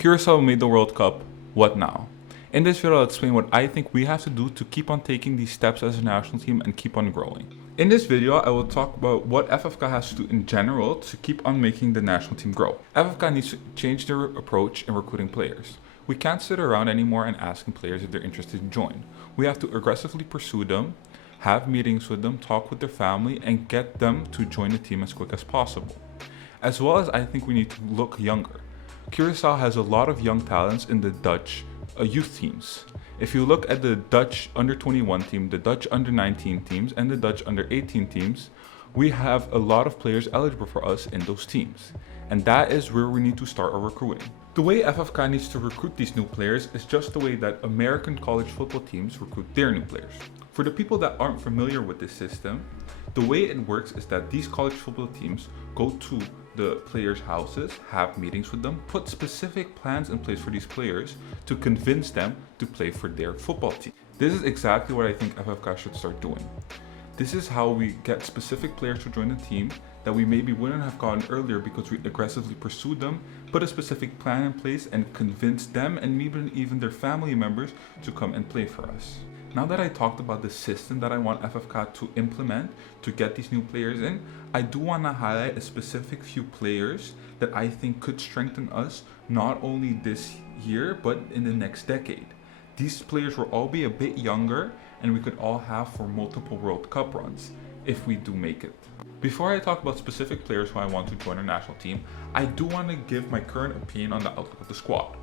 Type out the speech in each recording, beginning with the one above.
Curacao made the World Cup, what now? In this video I'll explain what I think we have to do to keep on taking these steps as a national team and keep on growing. In this video I will talk about what FFK has to do in general to keep on making the national team grow. FFK needs to change their approach in recruiting players. We can't sit around anymore and asking players if they're interested in join. We have to aggressively pursue them, have meetings with them, talk with their family, and get them to join the team as quick as possible. As well as I think we need to look younger. Curacao has a lot of young talents in the Dutch youth teams. If you look at the Dutch under 21 team, the Dutch under 19 teams, and the Dutch under 18 teams, we have a lot of players eligible for us in those teams. And that is where we need to start our recruiting. The way FFK needs to recruit these new players is just the way that American college football teams recruit their new players. For the people that aren't familiar with this system, the way it works is that these college football teams go to the players' houses, have meetings with them, put specific plans in place for these players to convince them to play for their football team. This is exactly what I think FFK should start doing. This is how we get specific players to join the team that we maybe wouldn't have gotten earlier because we aggressively pursued them, put a specific plan in place, and convince them and maybe even their family members to come and play for us. Now that I talked about the system that I want FFK to implement to get these new players in, I do want to highlight a specific few players that I think could strengthen us not only this year but in the next decade. These players will all be a bit younger and we could all have for multiple World Cup runs if we do make it. Before I talk about specific players who I want to join our national team, I do want to give my current opinion on the outlook of the squad.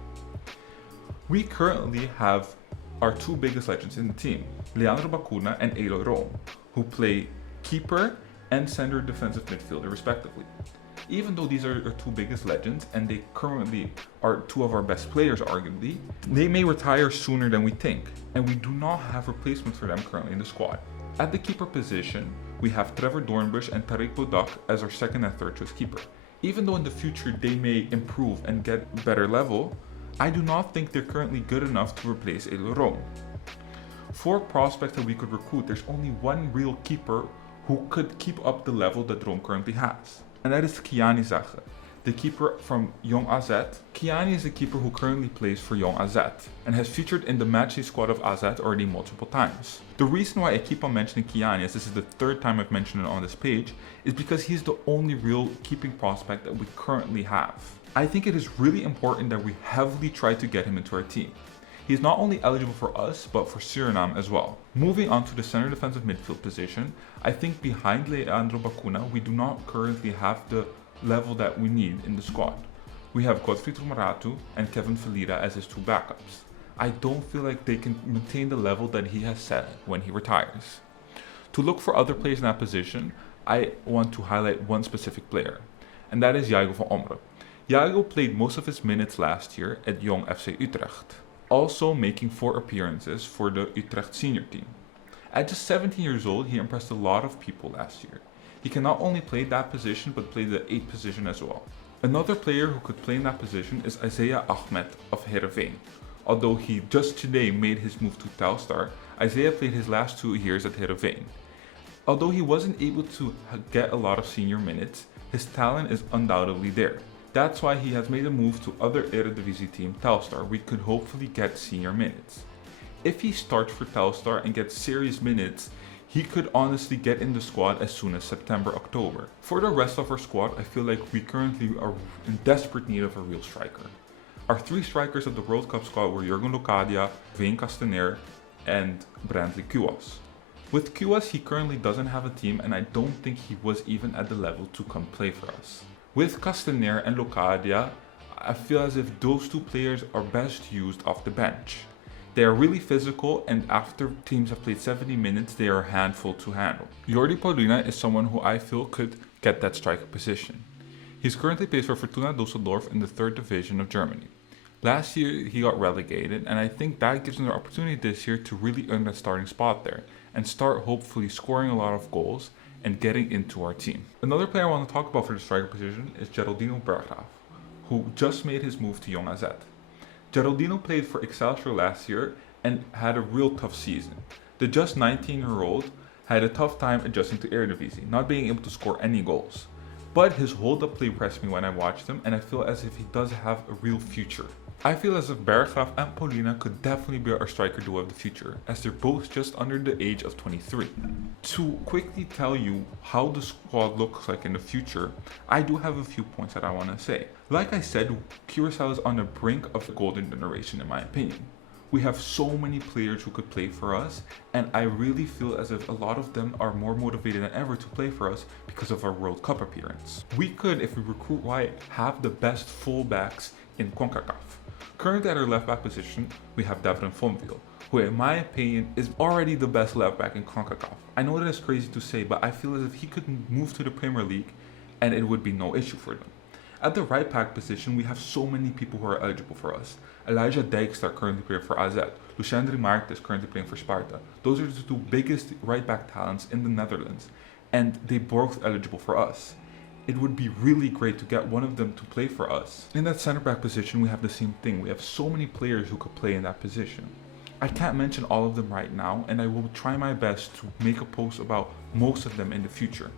We currently have our two biggest legends in the team, Leandro Bacuna and Eloy Rome, who play keeper and center defensive midfielder respectively. Even though these are our two biggest legends and they currently are two of our best players arguably, they may retire sooner than we think, and we do not have replacements for them currently in the squad. At the keeper position, we have Trevor Dornbush and Tariq Bodak as our second and third choice keeper. Even though in the future they may improve and get better level, I do not think they're currently good enough to replace Eloy Rome. For prospects that we could recruit, there's only one real keeper who could keep up the level that Rome currently has. And that is Kiani Zache, the keeper from Jong AZ. Kiani is a keeper who currently plays for Jong AZ and has featured in the matchday squad of AZ already multiple times. The reason why I keep on mentioning Kiani, as this is the third time I've mentioned it on this page, is because he's the only real keeping prospect that we currently have. I think it is really important that we heavily try to get him into our team. He's not only eligible for us, but for Suriname as well. Moving on to the center defensive midfield position, I think behind Leandro Bacuna, we do not currently have the level that we need in the squad. We have Godfried Maratu and Kevin Felida as his two backups. I don't feel like they can maintain the level that he has set when he retires. To look for other players in that position, I want to highlight one specific player, and that is Jago van Omre. Jago played most of his minutes last year at Jong FC Utrecht, also making 4 appearances for the Utrecht senior team. At just 17 years old, he impressed a lot of people last year. He can not only play that position, but play the 8th position as well. Another player who could play in that position is Isaiah Ahmed of Heerenveen. Although he just today made his move to Telstar, Isaiah played his last 2 years at Heerenveen. Although he wasn't able to get a lot of senior minutes, his talent is undoubtedly there. That's why he has made a move to other Eredivisie team Telstar. We could hopefully get senior minutes. If he starts for Telstar and gets serious minutes, he could honestly get in the squad as soon as September, October. For the rest of our squad, I feel like we currently are in desperate need of a real striker. Our 3 strikers of the World Cup squad were Jurgen Locadia, Veen Castaner, and Brandley Kuwas. With Kuwas, he currently doesn't have a team, and I don't think he was even at the level to come play for us. With Castaner and Locadia, I feel as if those 2 players are best used off the bench. They are really physical, and after teams have played 70 minutes, they are a handful to handle. Jordi Paulina is someone who I feel could get that striker position. He's currently plays for Fortuna Düsseldorf in the 3rd division of Germany. Last year he got relegated, and I think that gives him the opportunity this year to really earn that starting spot there and start hopefully scoring a lot of goals and getting into our team. Another player I want to talk about for the striker position is Geraldino Berggraaf, who just made his move to Jong AZ. Geraldino played for Excelsior last year and had a real tough season. The just 19-year-old had a tough time adjusting to Eredivisie, not being able to score any goals. But his hold-up play impressed me when I watched him, and I feel as if he does have a real future. I feel as if Berggraaf and Paulina could definitely be our striker duo of the future, as they're both just under the age of 23. To quickly tell you how the squad looks like in the future, I do have a few points that I want to say. Like I said, Curacao is on the brink of the golden generation in my opinion. We have so many players who could play for us, and I really feel as if a lot of them are more motivated than ever to play for us because of our World Cup appearance. We could, if we recruit right, have the best fullbacks in CONCACAF. Currently at our left back position, we have Devin Fonville, who in my opinion is already the best left back in CONCACAF. I know that is crazy to say, but I feel as if he could move to the Premier League and it would be no issue for them. At the right back position, we have so many people who are eligible for us. Elijah Dijkstra currently playing for AZ. Lucien Marques currently playing for Sparta. Those are the two biggest right back talents in the Netherlands, and they both eligible for us. It would be really great to get one of them to play for us. In that center back position, we have the same thing. We have so many players who could play in that position. I can't mention all of them right now, and I will try my best to make a post about most of them in the future.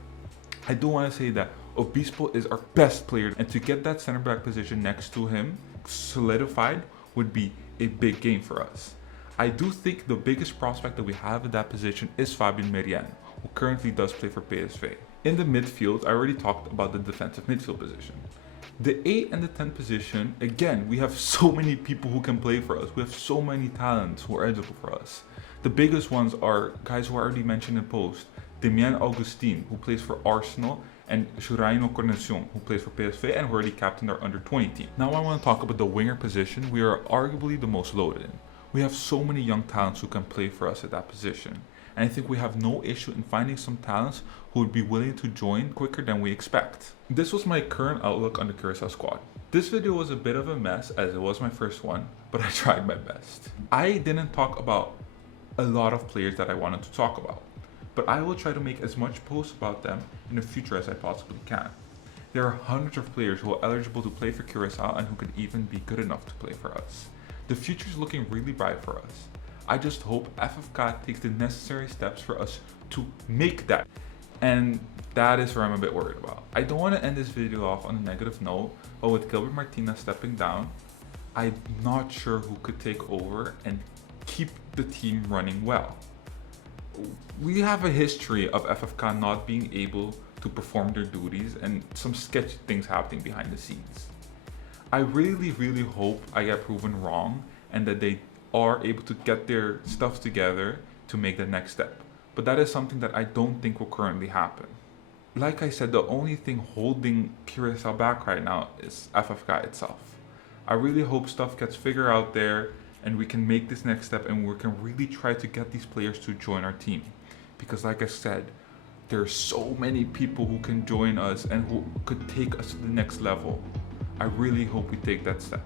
I do want to say that Obispo is our best player, and to get that center back position next to him solidified would be a big game for us. I do think the biggest prospect that we have at that position is Fabian Merian, who currently does play for PSV. In the midfield, I already talked about the defensive midfield position. The 8 and the 10 position, again, we have so many people who can play for us. We have so many talents who are eligible for us. The biggest ones are guys who I already mentioned in post. Damien Augustin, who plays for Arsenal, and Juraino Cornelion, who plays for PSV and who already captained our under-20 team. Now I want to talk about the winger position. We are arguably the most loaded in. We have so many young talents who can play for us at that position. And I think we have no issue in finding some talents who would be willing to join quicker than we expect. This was my current outlook on the Curacao squad. This video was a bit of a mess as it was my first one, but I tried my best. I didn't talk about a lot of players that I wanted to talk about, but I will try to make as much posts about them in the future as I possibly can. There are hundreds of players who are eligible to play for Curacao and who could even be good enough to play for us. The future is looking really bright for us. I just hope FFK takes the necessary steps for us to make that. And that is where I'm a bit worried about. I don't want to end this video off on a negative note, but with Gilbert Martinez stepping down, I'm not sure who could take over and keep the team running well. We have a history of FFK not being able to perform their duties and some sketchy things happening behind the scenes. I really hope I get proven wrong and that they are able to get their stuff together to make the next step. But that is something that I don't think will currently happen. Like I said, the only thing holding Curacao back right now is FFK itself. I really hope stuff gets figured out there and we can make this next step and we can really try to get these players to join our team. Because like I said, there are so many people who can join us and who could take us to the next level. I really hope we take that step.